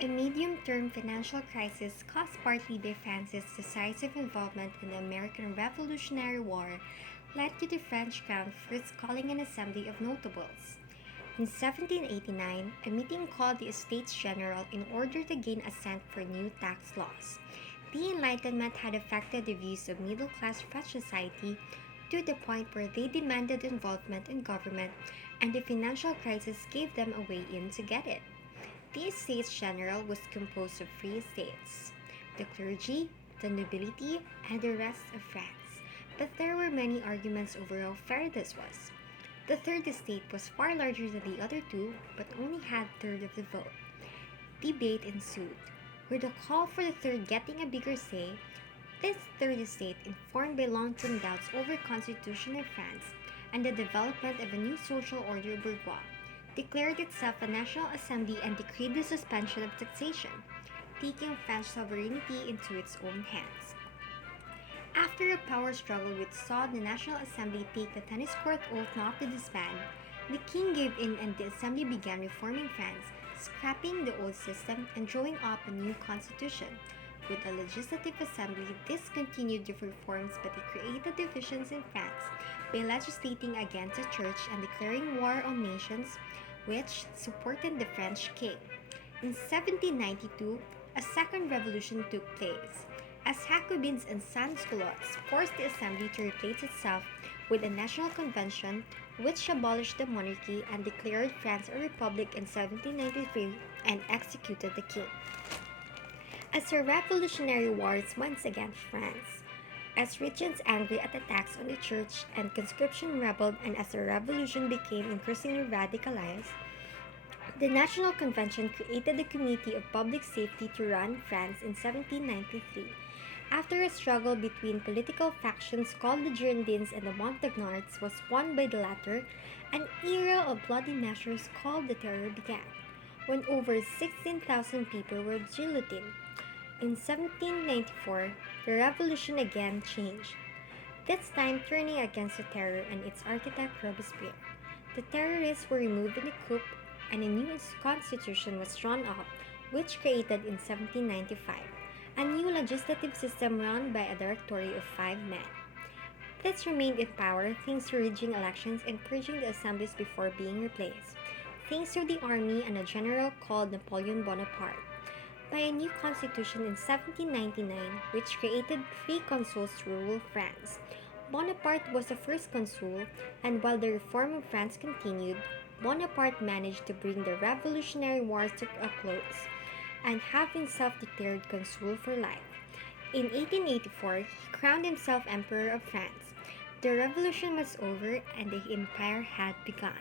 A medium-term financial crisis caused partly by France's decisive involvement in the American Revolutionary War led to the French crown first calling an assembly of notables. In 1789, a meeting called the Estates General in order to gain assent for new tax laws. The Enlightenment had affected the views of middle-class French society to the point where they demanded involvement in government, and the financial crisis gave them a way in to get it. The Estates General was composed of three estates: the clergy, the nobility, and the rest of France. But there were many arguments over how fair this was. The third estate was far larger than the other two, but only had a third of the vote. Debate ensued, with the call for the third getting a bigger say. This third estate, informed by long-term doubts over constitution in France and the development of a new social order bourgeois, declared itself a national assembly and decreed the suspension of taxation, taking French sovereignty into its own hands. After a power struggle which saw the National Assembly take the tennis court oath not to disband, the king gave in and the assembly began reforming France, scrapping the old system and drawing up a new constitution. With the Legislative Assembly, this continued the reforms, but it created divisions in France by legislating against the church and declaring war on nations which supported the French king. In 1792, a second revolution took place, as Jacobins and sans-culottes forced the assembly to replace itself with a national convention which abolished the monarchy and declared France a republic in 1793 and executed the king. As the Revolutionary Wars once again France, as regions angry at attacks on the church and conscription rebelled, and as the revolution became increasingly radicalized, the National Convention created the Committee of Public Safety to run France in 1793. After a struggle between political factions called the Girondins and the Montagnards was won by the latter, an era of bloody measures called the Terror began, when over 16,000 people were guillotined. In 1794, the revolution again changed, this time turning against the Terror and its architect Robespierre. The terrorists were removed in a coup, and a new constitution was drawn up, which created in 1795 a new legislative system run by a directory of 5 men. This remained in power thanks to rigging elections and purging the assemblies before being replaced, thanks to the army and a general called Napoleon Bonaparte, by a new constitution in 1799 which created 3 consuls to rule France. Bonaparte was the first consul, and while the reform of France continued, Bonaparte managed to bring the Revolutionary Wars to a close and have himself declared consul for life. In 1884, he crowned himself Emperor of France. The revolution was over and the empire had begun.